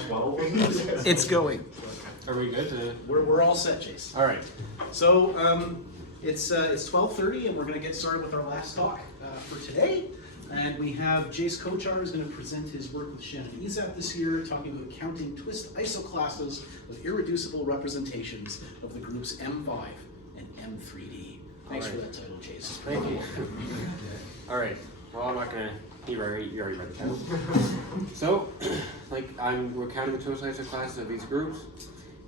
12. It's going. Are we good to? We're all set, Chase. All right. So it's 12:30, and we're going to get started with our last talk for today. And we have Jace Kochar is going to present his work with Shannon Ezap this year, talking about counting twist isoclasses with irreducible representations of the groups M5 and M3D. Thanks for that title, Chase. Thank you. All right. Well, I'm not gonna. You already read the title. So, we're counting the twist isoclasses of these groups,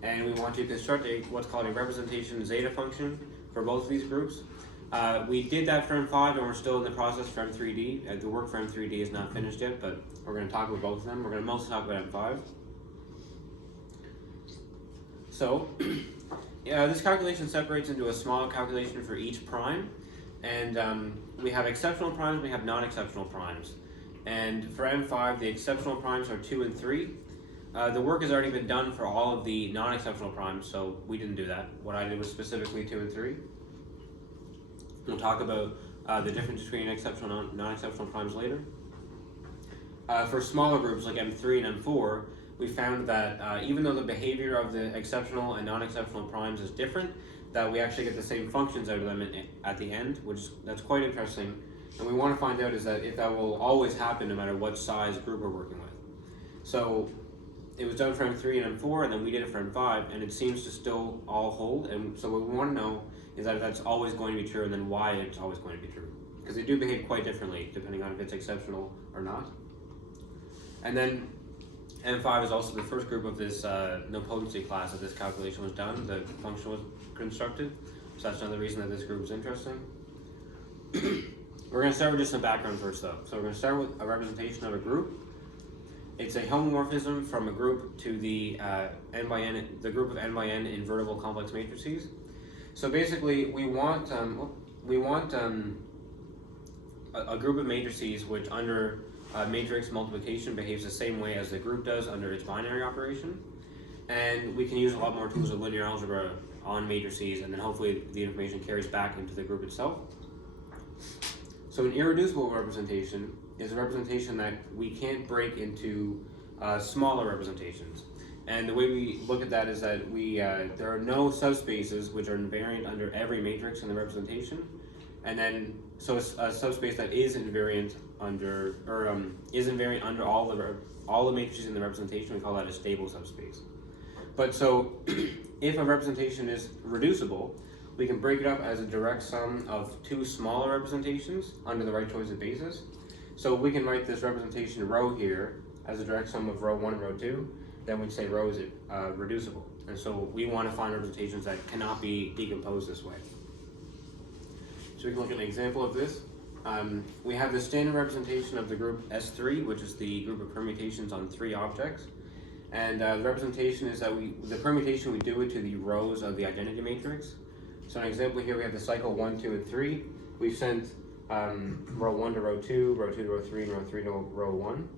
and we want to construct what's called a representation zeta function for both of these groups. We did that for M5, and we're still in the process for M3D. The work for M3D is not finished yet, but we're going to talk about both of them. We're going to mostly talk about M5. So, this calculation separates into a small calculation for each prime, and we have exceptional primes, we have non-exceptional primes. And for M5, the exceptional primes are 2 and 3. The work has already been done for all of the non-exceptional primes, so we didn't do that. What I did was specifically 2 and 3. We'll talk about the difference between exceptional and non-exceptional primes later. For smaller groups like M3 and M4, we found that even though the behavior of the exceptional and non-exceptional primes is different, that we actually get the same functions out of them at the end, that's quite interesting. And we want to find out is that if that will always happen no matter what size group we're working with. So it was done for M3 and M4, and then we did it for M5, and it seems to still all hold. And so what we want to know is that if that's always going to be true, and then why it's always going to be true. Because they do behave quite differently depending on if it's exceptional or not. And then M5 is also the first group of this no potency class that this calculation was done, the function was constructed. So that's another reason that this group is interesting. We're going to start with just some background first though. So we're going to start with a representation of a group. It's a homomorphism from a group to the n by n, the group of n by n invertible complex matrices. So basically, we want a group of matrices which under matrix multiplication behaves the same way as the group does under its binary operation, and we can use a lot more tools of linear algebra on matrices, and then hopefully the information carries back into the group itself. So an irreducible representation is a representation that we can't break into smaller representations. And the way we look at that is that there are no subspaces which are invariant under every matrix in the representation. And then, so a subspace that is invariant under, is invariant under all the matrices in the representation, we call that a stable subspace. But so, if a representation is reducible, we can break it up as a direct sum of two smaller representations under the right choice of basis. So we can write this representation rho here as a direct sum of rho 1 and rho 2. Then we'd say rho is reducible. And so we want to find representations that cannot be decomposed this way. So we can look at an example of this. We have the standard representation of the group S3, which is the group of permutations on 3 objects. And the representation is that the permutation, we do it to the rows of the identity matrix. So an example here, we have the cycle 1, 2, and 3. We've sent row 1 to row 2, row 2 to row 3, and row 3 to row 1.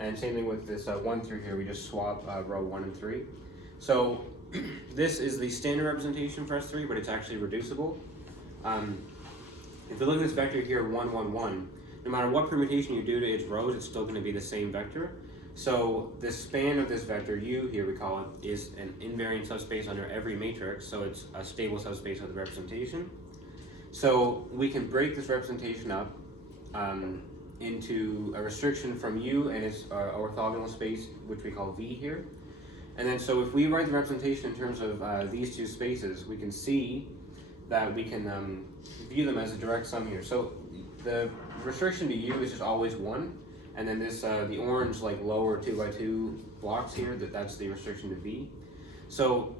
And same thing with this 1 through here, we just swap row 1 and 3. So this is the standard representation for S3, but it's actually reducible. If you look at this vector here, 1, 1, 1, no matter what permutation you do to its rows, it's still going to be the same vector. So the span of this vector, U here we call it, is an invariant subspace under every matrix, so it's a stable subspace of the representation. So we can break this representation up into a restriction from U and its orthogonal space, which we call V here. And then so if we write the representation in terms of these two spaces, we can see that we can view them as a direct sum here. So the restriction to U is just always 1, and then this the orange lower 2 by 2 blocks here, that's the restriction to V. So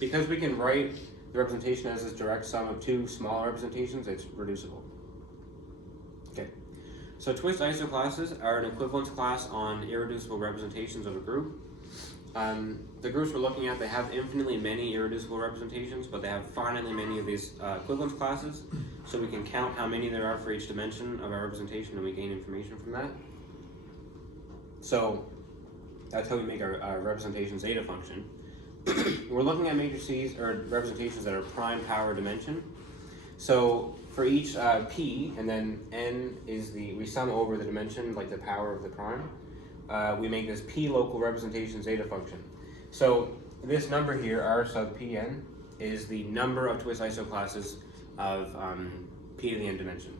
because we can write the representation as this direct sum of 2 smaller representations, it's reducible. Okay. So twist isoclasses are an equivalence class on irreducible representations of a group. The groups we're looking at, they have infinitely many irreducible representations, but they have finitely many of these equivalence classes. So we can count how many there are for each dimension of our representation, and we gain information from that. So that's how we make our representation zeta function. We're looking at matrices or representations that are prime power dimension. So for each p, and then n is we sum over the dimension, like the power of the prime. we make this p local representation zeta function. So this number here, r sub pn, is the number of twist isoclasses of p to the n dimension.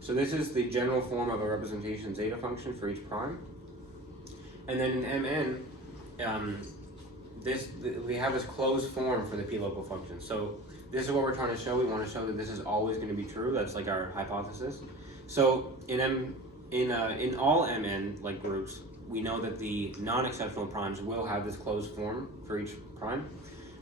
So this is the general form of a representation zeta function for each prime. And then in Mn, we have this closed form for the p local function. So this is what we're trying to show. We want to show that this is always going to be true. That's like our hypothesis. So in all Mn like groups, we know that the non-exceptional primes will have this closed form for each prime.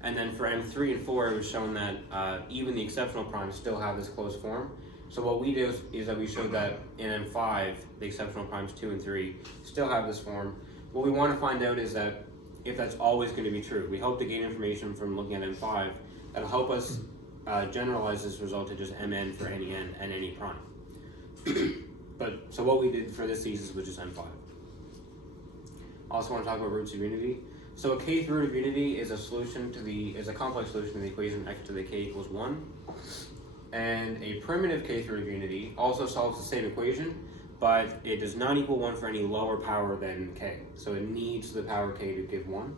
And then for M3 and 4, it was shown that even the exceptional primes still have this closed form. So what we do is that we showed that in M5, the exceptional primes 2 and 3 still have this form. What we want to find out is that if that's always going to be true. We hope to gain information from looking at M5 that'll help us generalize this result to just Mn for any n and any prime. So what we did for this thesis was just M5. Also want to talk about roots of unity. So a kth root of unity is a complex solution to the equation x to the k equals 1. And a primitive kth root of unity also solves the same equation, but it does not equal 1 for any lower power than k. So it needs the power k to give 1.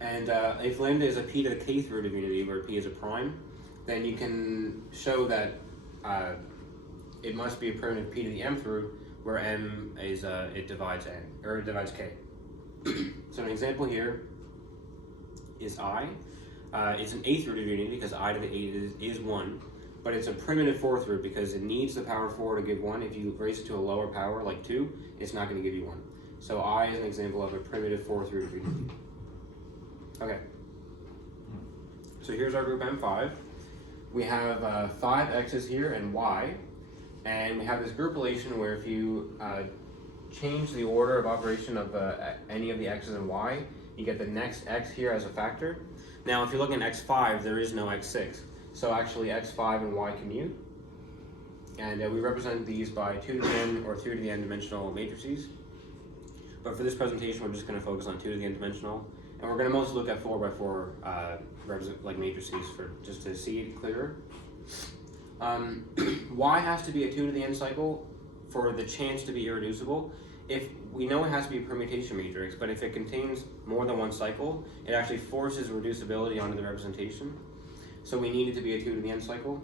And if lambda is a p to the kth root of unity, where p is a prime, then you can show that it must be a primitive p to the mth root, where m is it divides k. So an example here is I. It's an eighth root of unity because I to the 8 is 1, but it's a primitive fourth root because it needs the power 4 to give 1. If you raise it to a lower power, like 2, it's not going to give you 1. So I is an example of a primitive fourth root of unity. Okay. So here's our group M5. We have 5 x's here and y, and we have this group relation where if you change the order of operation of any of the x's and y, you get the next x here as a factor. Now, if you look at x5, there is no x6. So actually, x5 and y commute. And we represent these by 2 to the n or 2 to the n dimensional matrices. But for this presentation, we're just going to focus on 2 to the n dimensional. And we're going to mostly look at 4x4 matrices just to see it clearer. Y has to be a 2 to the n cycle for the chance to be irreducible. If we know it has to be a permutation matrix, but if it contains more than one cycle, it actually forces reducibility onto the representation. So we need it to be a 2 to the n cycle.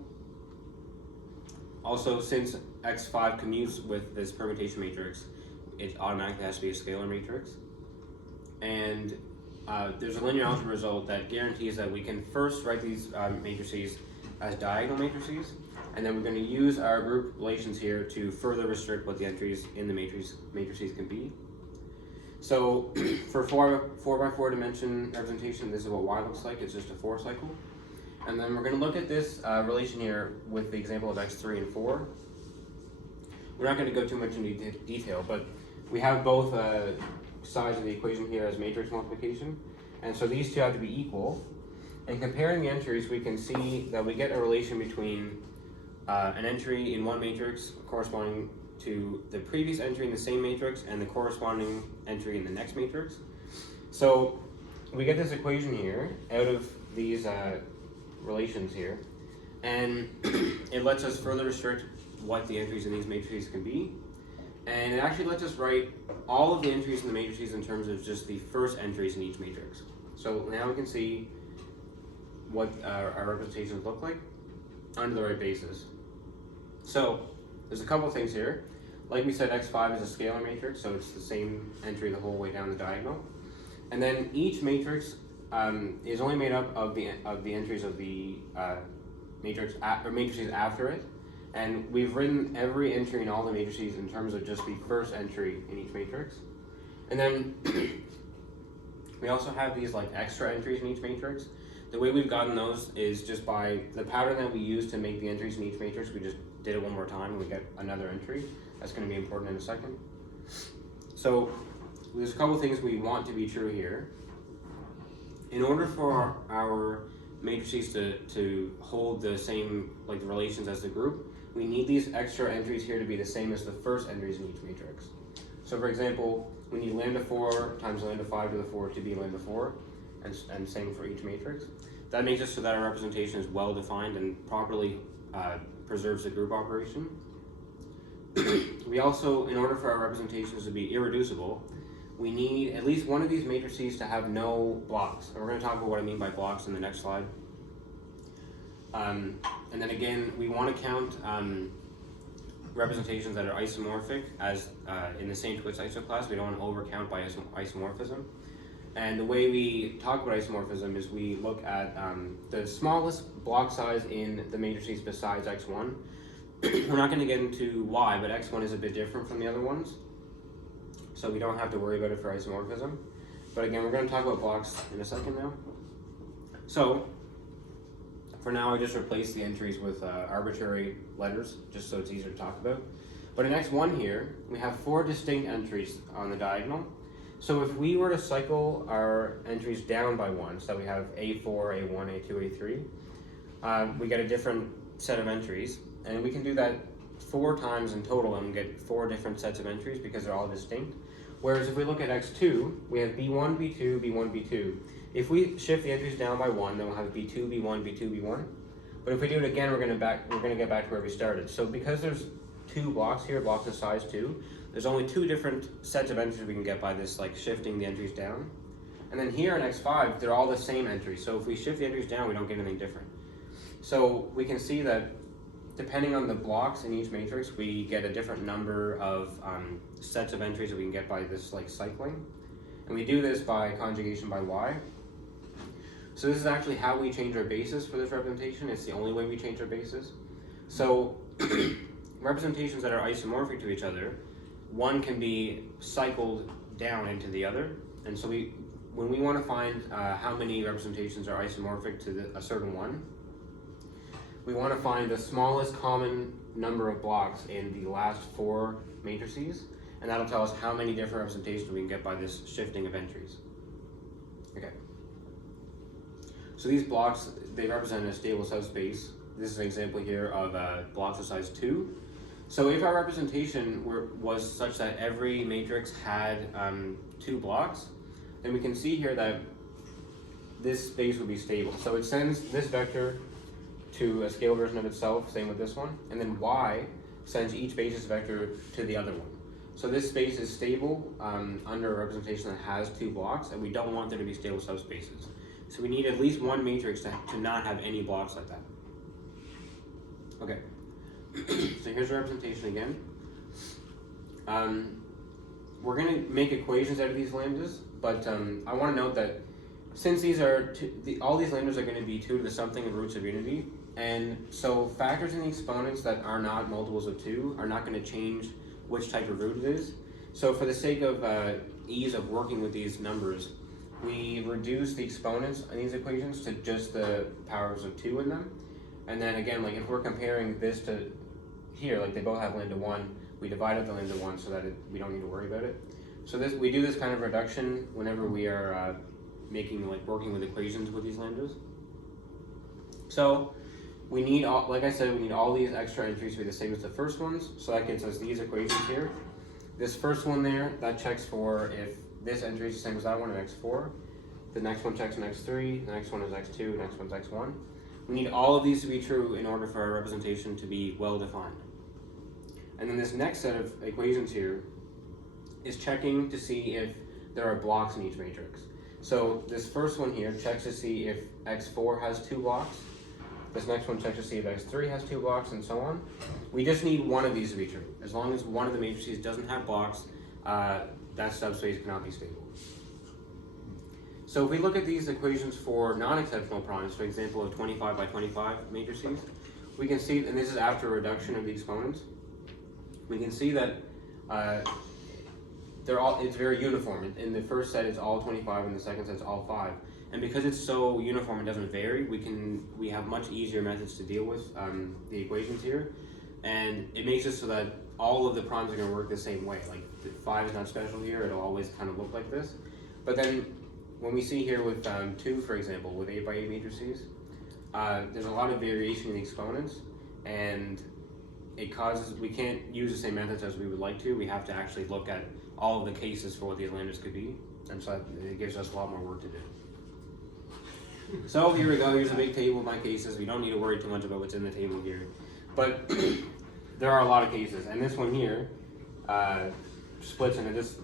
Also, since x5 commutes with this permutation matrix, it automatically has to be a scalar matrix. And there's a linear algebra result that guarantees that we can first write these matrices as diagonal matrices, and then we're going to use our group relations here to further restrict what the entries in the matrices can be. So for 4x4 dimension representation, this is what y looks like. It's just a 4 cycle. And then we're going to look at this relation here with the example of x3 and 4. We're not going to go too much into detail, but we have both sides of the equation here as matrix multiplication. And so these two have to be equal. And comparing the entries, we can see that we get a relation between an entry in one matrix corresponding to the previous entry in the same matrix and the corresponding entry in the next matrix. So we get this equation here out of these relations here, and it lets us further restrict what the entries in these matrices can be. And it actually lets us write all of the entries in the matrices in terms of just the first entries in each matrix. So now we can see what our representations look like under the right basis. So there's a couple things here. Like we said, x5 is a scalar matrix, so it's the same entry the whole way down the diagonal. And then each matrix is only made up of the entries of the matrices after it. And we've written every entry in all the matrices in terms of just the first entry in each matrix. And then we also have these like extra entries in each matrix. The way we've gotten those is just by the pattern that we use to make the entries in each matrix. We just did it one more time and we get another entry. That's going to be important in a second. So there's a couple things we want to be true here. In order for our matrices to hold the same like the relations as the group, we need these extra entries here to be the same as the first entries in each matrix. So for example, we need lambda 4 times lambda 5 to the 4 to be lambda 4, and same for each matrix. That makes it so that our representation is well defined and properly preserves the group operation. we also, in order for our representations to be irreducible, we need at least one of these matrices to have no blocks. And we're going to talk about what I mean by blocks in the next slide. And then again, we want to count representations that are isomorphic as in the same twist isoclass. We don't want to overcount by isomorphism. And the way we talk about isomorphism is we look at the smallest block size in the matrices besides x1. We're not going to get into why, but x1 is a bit different from the other ones. So we don't have to worry about it for isomorphism. But again, we're going to talk about blocks in a second now. So for now, I just replaced the entries with arbitrary letters, just so it's easier to talk about. But in x1 here, we have 4 distinct entries on the diagonal. So if we were to cycle our entries down by 1, so that we have A4, A1, A2, A3, we get a different set of entries. And we can do that 4 times in total and get 4 different sets of entries because they're all distinct. Whereas if we look at x2, we have B1, B2, B1, B2. If we shift the entries down by 1, then we'll have B2, B1, B2, B1. But if we do it again, we're going to get back to where we started. So because there's 2 blocks here, blocks of size 2, there's only 2 different sets of entries we can get by this, like shifting the entries down. And then here in x5, they're all the same entries. So if we shift the entries down, we don't get anything different. So we can see that depending on the blocks in each matrix, we get a different number of sets of entries that we can get by this like cycling. And we do this by conjugation by y. So this is actually how we change our basis for this representation. It's the only way we change our basis. So representations that are isomorphic to each other, one can be cycled down into the other. And so when we want to find how many representations are isomorphic to a certain one, we want to find the smallest common number of blocks in the last 4 matrices, and that'll tell us how many different representations we can get by this shifting of entries. Okay. So these blocks, they represent a stable subspace. This is an example here of blocks of size 2. So if our representation was such that every matrix had 2 blocks, then we can see here that this space would be stable. So it sends this vector to a scale version of itself, same with this one, and then y sends each basis vector to the other one. So this space is stable under a representation that has 2 blocks, and we don't want there to be stable subspaces. So we need at least one matrix to not have any blocks like that. Okay, so here's the representation again. We're going to make equations out of these lambdas, but I want to note that since these are all these lambdas are going to be 2 to the something of roots of unity, and so factors in the exponents that are not multiples of 2 are not going to change which type of root it is. So for the sake of ease of working with these numbers, we reduce the exponents in these equations to just the powers of 2 in them. And then again, like if we're comparing this to here, like they both have lambda 1, we divide up the lambda 1 so that we don't need to worry about it. So we do this kind of reduction whenever we are working with equations with these lambdas. So we need, like I said, we need all these extra entries to be the same as the first ones. So that gives us these equations here. This first one there, that checks for if this entry is the same as that one in x4. The next one checks in x3. The next one is x2. The next one's x1. We need all of these to be true in order for our representation to be well defined. And then this next set of equations here is checking to see if there are blocks in each matrix. So this first one here checks to see if x4 has 2 blocks. This next one checks to see if x3 has 2 blocks, and so on. We just need one of these to be true. As long as one of the matrices doesn't have blocks, that subspace cannot be stable. So if we look at these equations for non-exceptional primes, for example, of 25 by 25 matrices, we can see, and this is after reduction of the exponents, we can see that it's very uniform. In the first set, it's all 25, and the second set, it's all 5. And because it's so uniform and doesn't vary, we have much easier methods to deal with the equations here. And it makes it so that all of the primes are going to work the same way. Like the 5 is not special here, it'll always kind of look like this. But then when we see here with 2, for example, with 8 by 8 matrices, there's a lot of variation in the exponents, and it causes, we can't use the same methods as we would like to. We have to actually look at all of the cases for what these lambdas could be, and so it gives us a lot more work to do. So here we go, here's a big table of my cases. We don't need to worry too much about what's in the table here. But there are a lot of cases, and this one here splits into this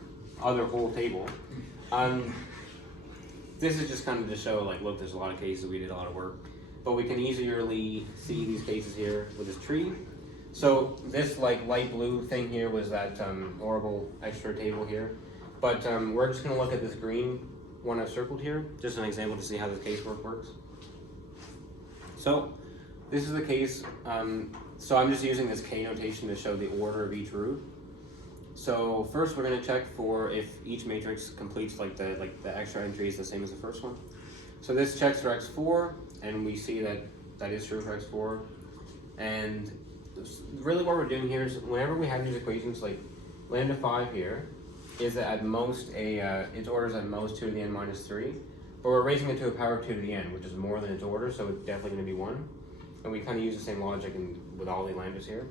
other whole table. This is just kind of to show, like, look, there's a lot of cases, we did a lot of work, but we can easily see these cases here with this tree. So this like light blue thing here was that horrible extra table here, but we're just going to look at this green one I've circled here, just an example to see how this casework works. So this is the case, so I'm just using this K notation to show the order of each root. So first we're going to check for if each matrix completes like the extra entry is the same as the first one. So this checks for x4, and we see that that is true for x4. And really what we're doing here is whenever we have these equations, like lambda 5 here is at most its order is at most 2 to the n minus 3, but we're raising it to a power of 2 to the n, which is more than its order, so it's definitely going to be 1. And we kind of use the same logic with all the lambdas here.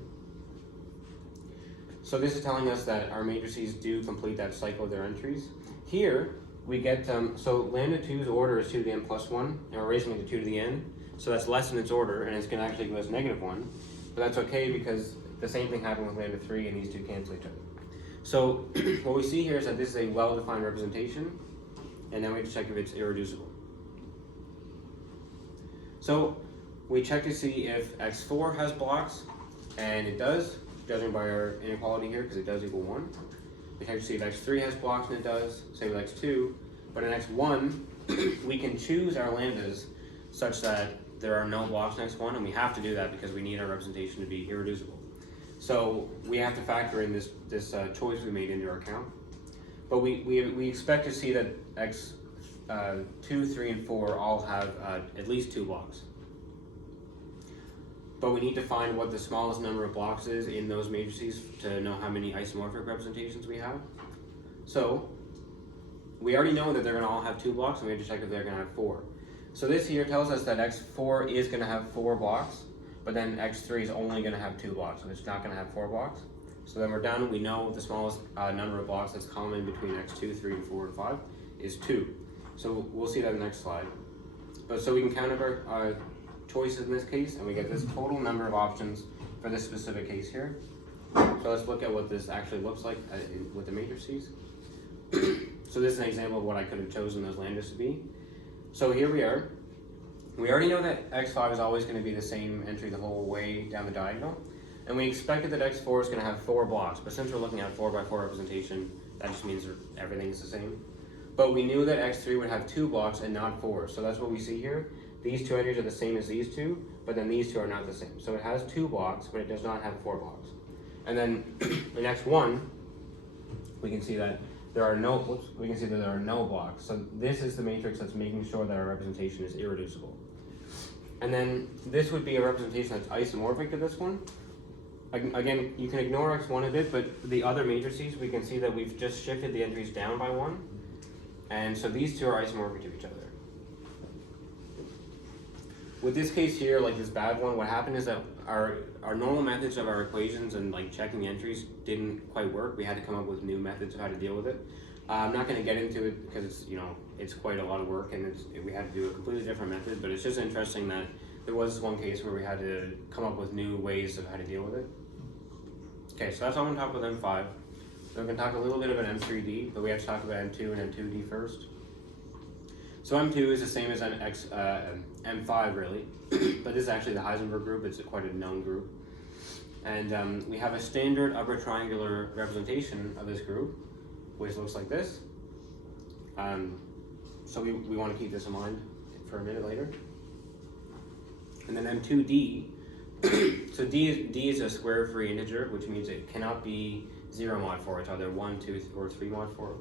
So this is telling us that our matrices do complete that cycle of their entries. Here we get, so lambda 2's order is 2 to the n plus 1, and we're raising it to 2 to the n, so that's less than its order, and it's going to actually give us negative 1. But that's okay because the same thing happened with lambda 3, and these two cancel each other. So what we see here is that this is a well-defined representation, and then we have to check if it's irreducible. So we check to see if x4 has blocks, and it does, judging by our inequality here, because it does equal 1. We check to see if x3 has blocks, and it does, same with x2. But in x1, we can choose our lambdas such that there are no blocks in x1, and we have to do that because we need our representation to be irreducible. So we have to factor in this choice we made into our count. But we expect to see that x2, 3, and 4 all have at least 2 blocks. But we need to find what the smallest number of blocks is in those matrices to know how many isomorphic representations we have. So we already know that they're going to all have 2 blocks, and we have to check if they're going to have 4. So this here tells us that x4 is going to have 4 blocks, but then x3 is only going to have 2 blocks, so it's not going to have 4 blocks. So then we're done. We know the smallest number of blocks that's common between x2, 3, and 4, and 5 is 2. So we'll see that in the next slide. But so we can count up our choices in this case, and we get this total number of options for this specific case here. So let's look at what this actually looks like with the matrices. So this is an example of what I could have chosen those lambdas to be. So here we are. We already know that x5 is always going to be the same entry the whole way down the diagonal. And we expected that x4 is going to have 4 blocks, but since we're looking at 4x4 representation, that just means everything is the same. But we knew that x3 would have 2 blocks and not 4, so that's what we see here. These two entries are the same as these two, but then these two are not the same. So it has 2 blocks, but it does not have 4 blocks. And then in x1, we can see that there are no blocks. So this is the matrix that's making sure that our representation is irreducible. And then this would be a representation that's isomorphic to this one. Again, you can ignore x1 a bit, but the other matrices, we can see that we've just shifted the entries down by 1. And so these two are isomorphic to each other. With this case here, like this bad one, what happened is that our normal methods of our equations and like checking the entries didn't quite work. We had to come up with new methods of how to deal with it. I'm not going to get into it because it's, it's quite a lot of work, and we had to do a completely different method, but it's just interesting that there was this one case where we had to come up with new ways of how to deal with it. Okay, so that's all I'm going to talk about M5. So we're going to talk a little bit about M3D, but we have to talk about M2 and M2D first. So M2 is the same as M5 really, but this is actually the Heisenberg group. It's quite a known group. And we have a standard upper triangular representation of this group, which looks like this. So we want to keep this in mind for a minute later. And then M2D, so D is a square-free integer, which means it cannot be 0 mod 4. It's either 1, 2, or 3 mod 4.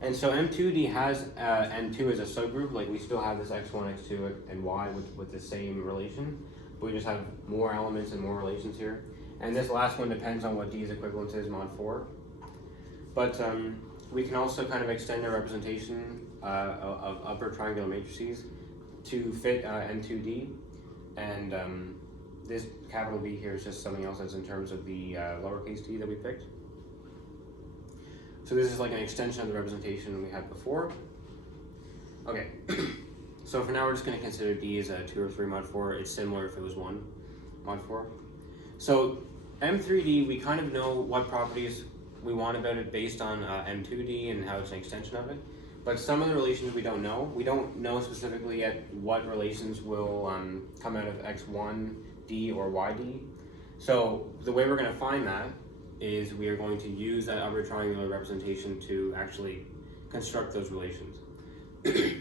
And so M2D has M2 as a subgroup, like we still have this x1, x2, and y with the same relation, but we just have more elements and more relations here. And this last one depends on what D is equivalent to as mod 4. But we can also kind of extend our representation of upper triangular matrices to fit M2D. And this capital B here is just something else that's in terms of the lowercase d that we picked. So this is like an extension of the representation we had before. Okay, so for now we're just going to consider D as a 2 or 3 mod 4. It's similar if it was 1 mod 4. So M3D, we kind of know what properties we want about it based on M2D and how it's an extension of it. But some of the relations we don't know. We don't know specifically yet what relations will come out of X1D or YD. So the way we're going to find that is we are going to use that upper triangular representation to actually construct those relations.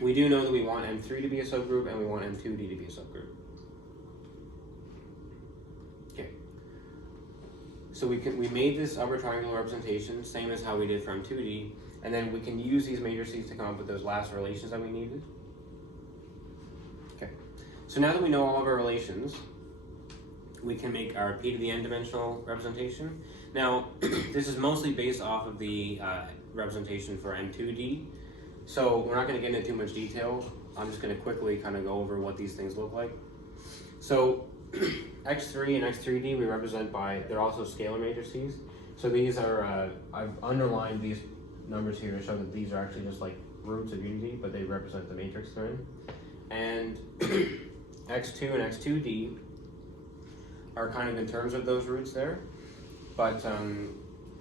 We do know that we want M3 to be a subgroup and we want M2D to be a subgroup. Okay. So we made this upper triangular representation, same as how we did for M2D, and then we can use these matrices to come up with those last relations that we needed. Okay. So now that we know all of our relations, we can make our p to the n dimensional representation. Now, this is mostly based off of the representation for M2D, so we're not going to get into too much detail. I'm just going to quickly kind of go over what these things look like. So X3 and X3D we represent by, they're also scalar matrices. So these are, I've underlined these numbers here to show that these are actually just like roots of unity, but they represent the matrix they're in. And X2 and X2D are kind of in terms of those roots there. But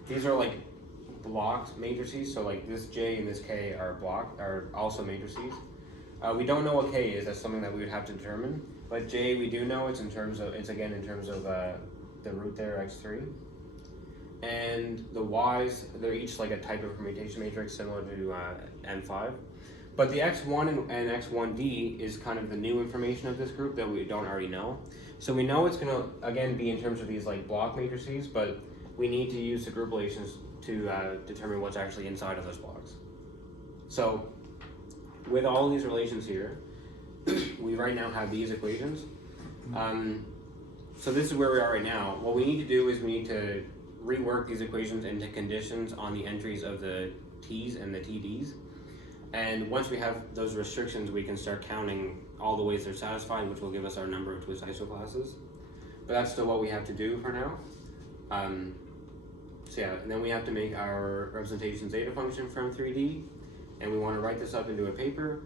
these are like blocked matrices, so like this J and this K are also matrices. We don't know what K is, that's something that we would have to determine. But J we do know, it's again in terms of the root there, X3. And the Y's, they're each like a type of permutation matrix similar to M5. But the X1 and X1D is kind of the new information of this group that we don't already know. So we know it's gonna, again, be in terms of these like block matrices, but we need to use the group relations to determine what's actually inside of those blocks. So with all these relations here, we right now have these equations. So this is where we are right now. What we need to do is we need to rework these equations into conditions on the entries of the T's and the TD's. And once we have those restrictions, we can start counting all the ways they're satisfied, which will give us our number of twist isoclasses. But that's still what we have to do for now. So yeah, and then we have to make our representation zeta function from 3D, and we want to write this up into a paper.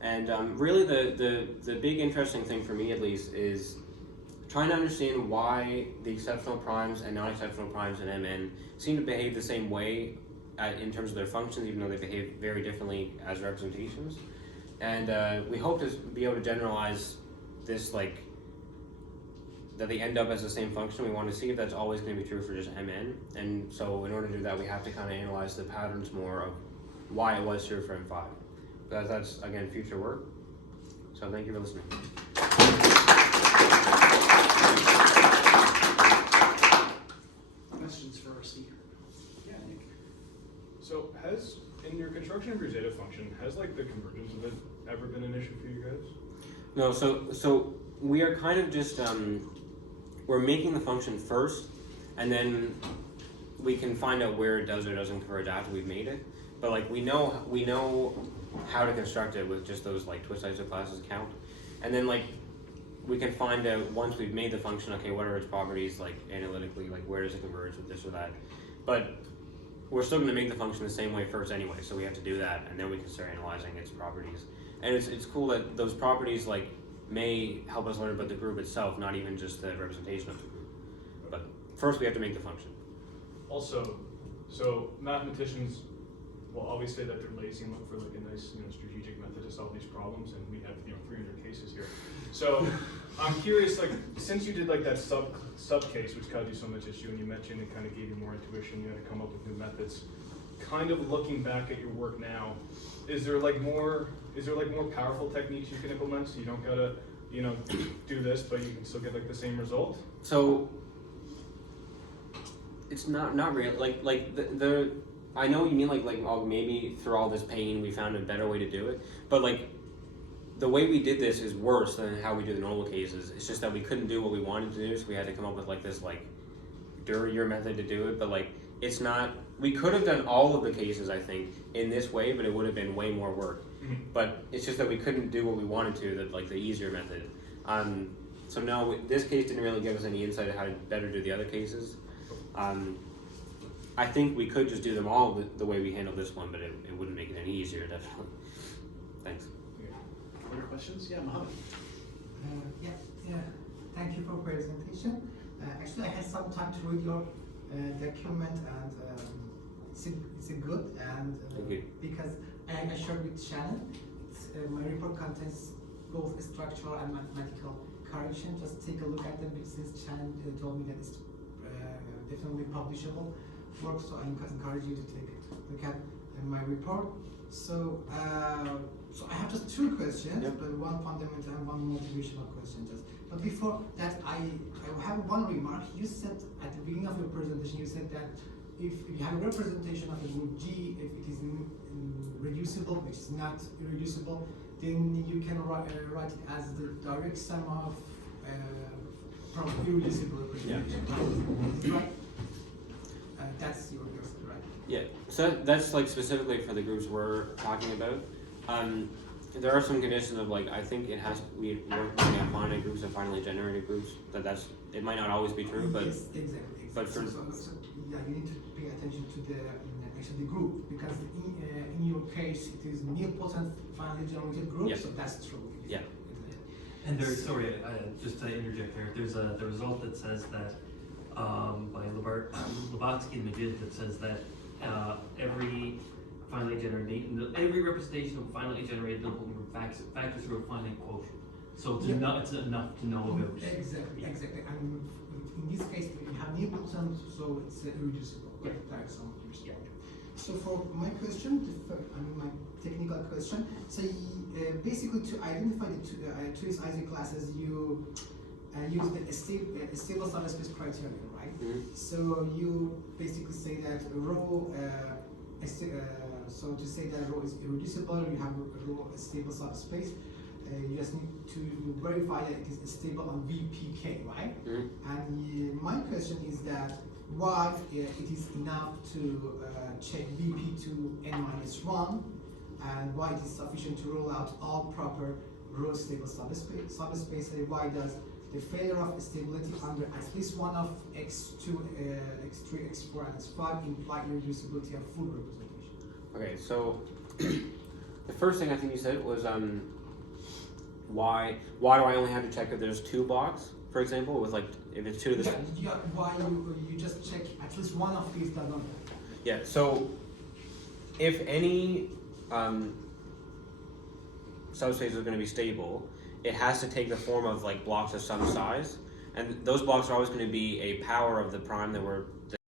And really the big interesting thing for me at least is trying to understand why the exceptional primes and non-exceptional primes in MN seem to behave the same way in terms of their functions, even though they behave very differently as representations. And we hope to be able to generalize this, like, that they end up as the same function. We want to see if that's always going to be true for just MN. And so in order to do that, we have to kind of analyze the patterns more of why it was true for M5. But that's, again, future work. So thank you for listening. Questions for our speaker? Yeah, Nick. So in your construction of your zeta function, has like the convergence of it ever been an issue for you guys? No, so we are kind of just, we're making the function first, and then we can find out where it does or doesn't converge after we've made it. But like we know how to construct it with just those like twist isoclasses count. And then like we can find out once we've made the function, okay, what are its properties like analytically, like where does it converge with this or that. But we're still going to make the function the same way first anyway, so we have to do that, and then we can start analyzing its properties. And it's cool that those properties like may help us learn about the group itself, not even just the representation of the group. But first we have to make the function. Also, so mathematicians will always say that they're lazy and look for like a nice, strategic method to solve these problems, and we have 300 cases here. So I'm curious, like, since you did like that sub case, which caused you so much issue, and you mentioned it kind of gave you more intuition, you had to come up with new methods. Kind of looking back at your work now, is there like more powerful techniques you can implement, so you don't gotta, do this, but you can still get like the same result? So it's not real. Like the I know what you mean. Like oh, maybe through all this pain we found a better way to do it. But like the way we did this is worse than how we do the normal cases. It's just that we couldn't do what we wanted to do, so we had to come up with like this like dirtier method to do it. But like it's not. We could have done all of the cases, I think, in this way, but it would have been way more work. Mm-hmm. But it's just that we couldn't do what we wanted to, like the easier method. So no, this case didn't really give us any insight on how to better do the other cases. I think we could just do them all the way we handled this one, but it wouldn't make it any easier, definitely. Thanks. Other questions? Yeah, Mohammed. Yeah. Thank you for presentation. Actually, I had some time to read your document, and it's a good, and Thank you. because I shared with Shannon, my report contains both structural and mathematical correction. Just take a look at them, since Shannon told me that it's definitely publishable work, so I encourage you to take a look at my report. So, so I have just two questions, Yep. but one fundamental and one motivational question. Just, but before that, I have one remark. You said at the beginning of your presentation, you said that if you have a representation of a group G, if it is reducible, which is not irreducible, then you can write it as the direct sum of from irreducible representation. Right? That's your question, right? Yeah, so that's like specifically for the groups we're talking about. There are some conditions of like, I think it has, we're looking at finite groups and finally generated groups, it might not always be true, but Yes, exactly. but for- so yeah, you need to pay attention to the actually the group, because in your case it is nilpotent finally generated group, Yeah. so that's true. Yeah. And there's, sorry, just to interject there, there's the result that says that, by Blavatsky and Majid, that says that every every representation of finitely generated number factors through a finite quotient. So it's, Yeah. it's enough to know about. Exactly, exactly. And in this case, you have nilpotent, so it's irreducible. Yeah. That's some So for my question, my technical question, so basically to identify the Twist IC classes, you use the stable subspace criterion, right? Mhm. So you basically say that rho, so to say that rho is irreducible, you have rho a stable subspace. You just need to verify that it is stable on VPK, right? Mhm. And my question is that why it is enough to check VP to n-1, and why it is sufficient to rule out all proper rho stable subspace. Why does the failure of stability under at least one of x2, x3, x4, and x5 imply irreducibility of full representation? Okay, so the first thing I think you said was why do I only have to check if there's two blocks, for example, with like if it's two of the Yeah, why you just check at least one of these does not. Yeah, so if any subspace is going to be stable, it has to take the form of like blocks of some size, and those blocks are always going to be a power of the prime that we're